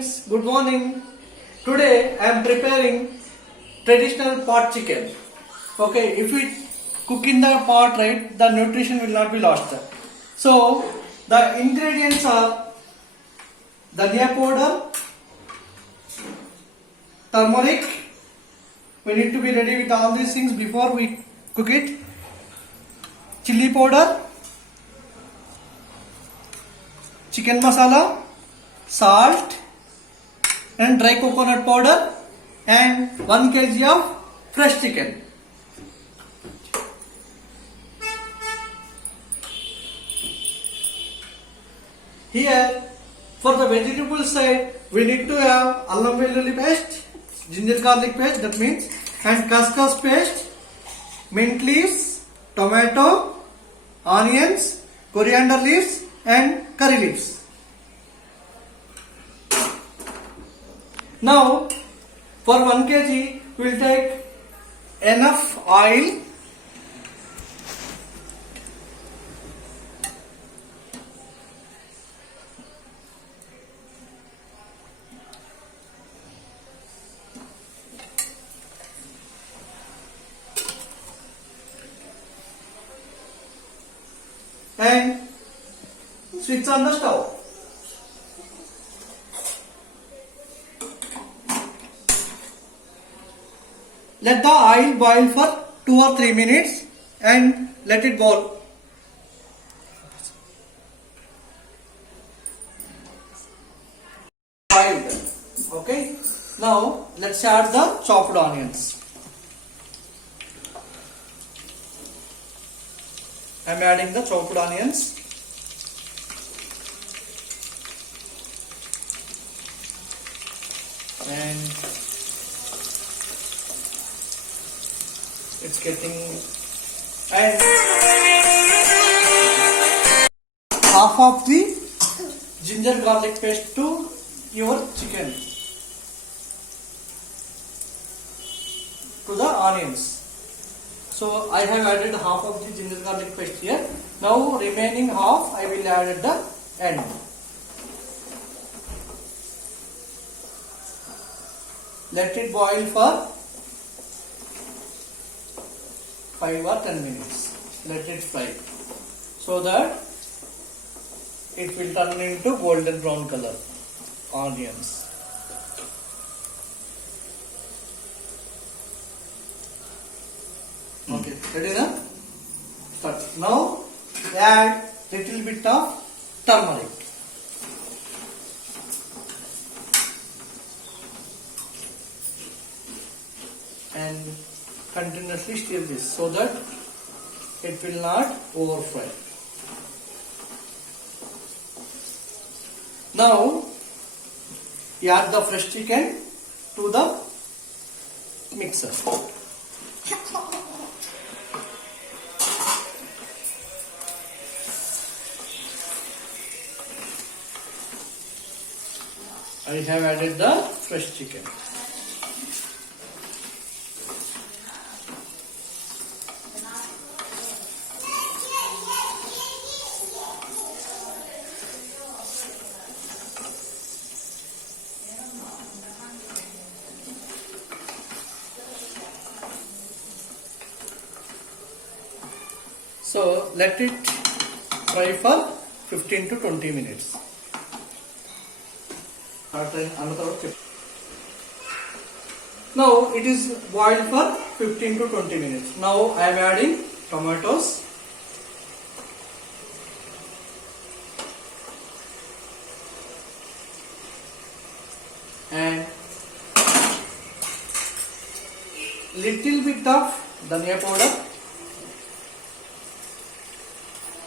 friends, good morning. Today I am preparing traditional pot chicken. Okay, if we cook in the pot, right, the nutrition will not be lost. So the ingredients are dhania powder, turmeric. We need to be ready with all these things before we cook it. Chili powder, chicken masala, salt and dry coconut powder and 1 kg of fresh chicken. Here for the vegetable side we need to have allam velulli paste, ginger garlic paste, that means, and khaskhas paste, mint leaves, tomato, onions, coriander leaves and curry leaves. Now for 1 kg we will take enough oil, and switch on the stove. Let the oil boil for 2 or 3 minutes and let it boil. Boiled. Okay. Now let's add the chopped onions. I am adding the chopped onions. And it's getting, and half of the ginger garlic paste to your chicken, to the onions. So I have added half of the ginger garlic paste here. Now remaining half I will add at the end. Let it boil for 5 or 10 minutes. Let it fry so that it will turn into golden brown color onions. Okay, ready now? Start. Now add little bit of turmeric. And continuously stir this so that it will not over fry. Now add the fresh chicken to the mixer. I have added the fresh chicken. So let it fry for 15 to 20 minutes. Now it is boiled for 15 to 20 minutes. Now I am adding tomatoes. And little bit of dhania powder.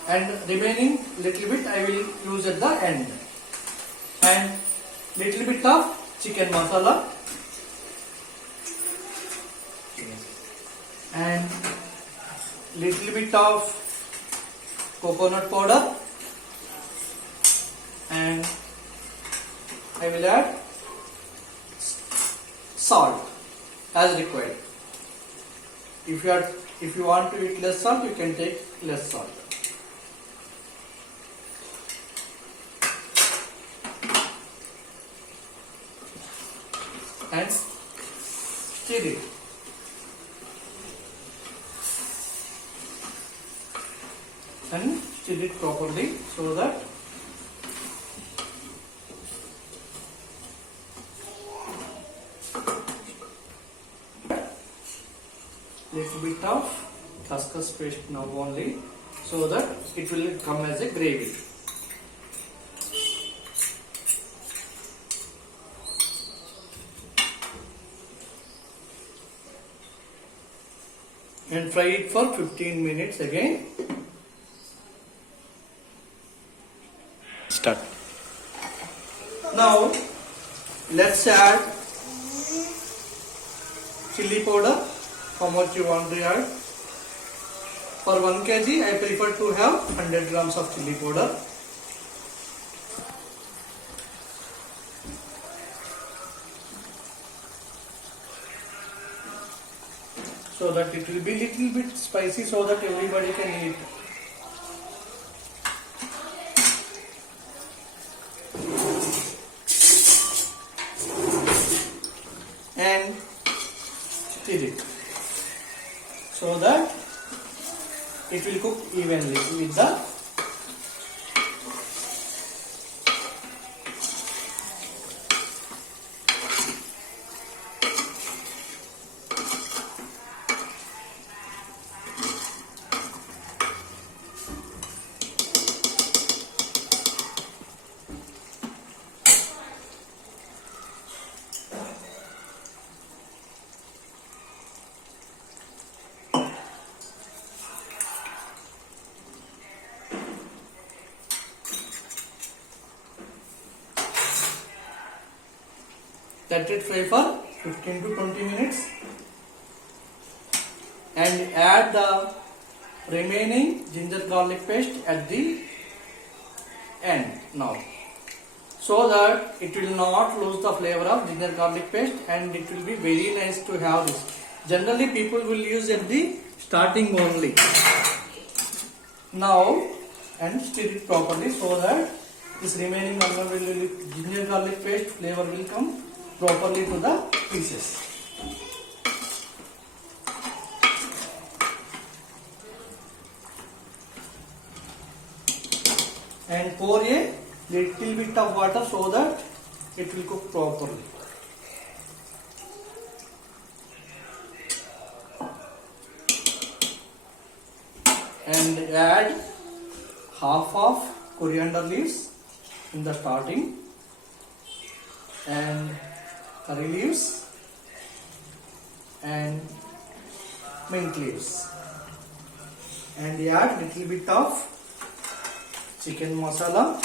And remaining little bit I will use at the end. And little bit of chicken masala. And little bit of coconut powder. And I will add salt as required. If you want to eat less salt, you can take less salt. and stir it. And stir it properly so that little bit of khaskhas paste now only, so that it will come as a gravy. And fry it for 15 minutes again. Start. Now let's add chili powder. How much you want to add? For 1 kg I prefer to have 100 grams of chili powder. So that it will be little bit spicy, so that everybody can eat. And stir it so that it will cook evenly with the let it fry for 15 to 20 minutes and add the remaining ginger garlic paste at the end now, so that it will not lose the flavor of ginger garlic paste and it will be very nice to have this. Generally people will use at the starting only. Now and stir it properly so that this remaining ginger garlic paste flavor will come properly to the pieces. And pour a little bit of water so that it will cook properly. And add half of coriander leaves in the starting and curry leaves and mint leaves, and add little bit of chicken masala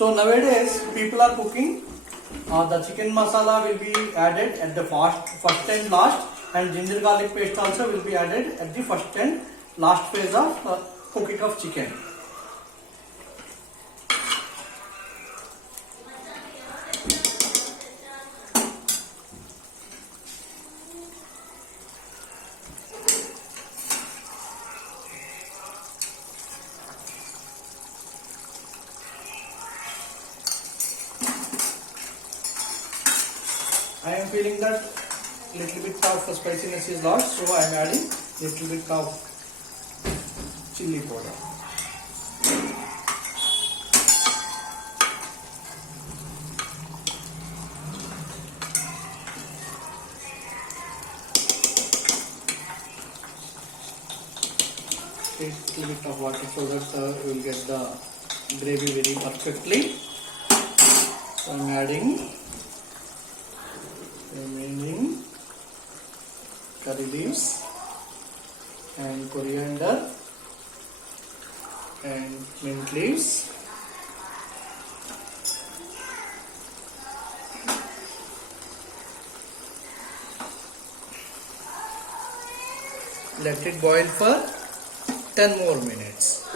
So nowadays people are cooking, the chicken masala will be added at the first and last, and ginger garlic paste also will be added at the first and last phase of cooking of chicken. I am feeling that little bit of spiciness is lost, so I am adding little bit of chili powder. Take little bit of water so that we will get the gravy very perfectly. So I am adding remaining curry leaves and coriander and mint leaves. Let it boil for 10 more minutes.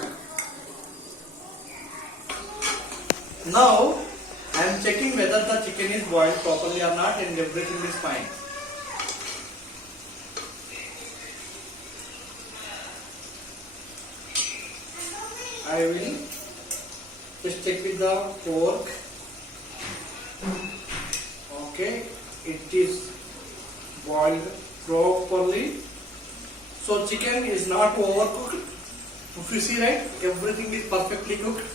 Now I am checking whether the chicken is boiled properly or not, and everything is fine. I will just check with the pork. Okay, it is boiled properly. So chicken is not overcooked. If you see, right, everything is perfectly cooked.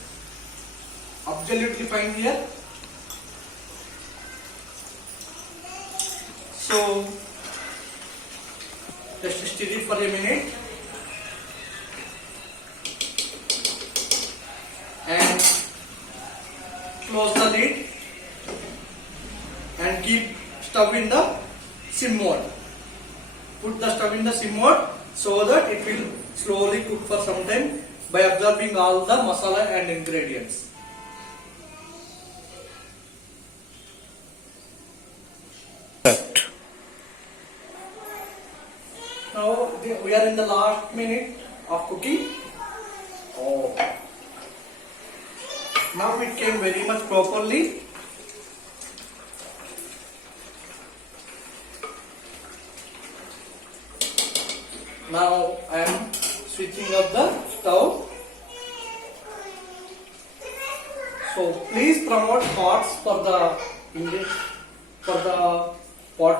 Absolutely fine here. So just stir it for a minute and close the lid and keep stove in the sim mode. Put the stove in the sim mode so that it will slowly cook for some time by absorbing all the masala and ingredients. Now we are in the last minute of cooking. Oh, now it came very much properly. Now I am switching up the stove. So please promote pots for the pot.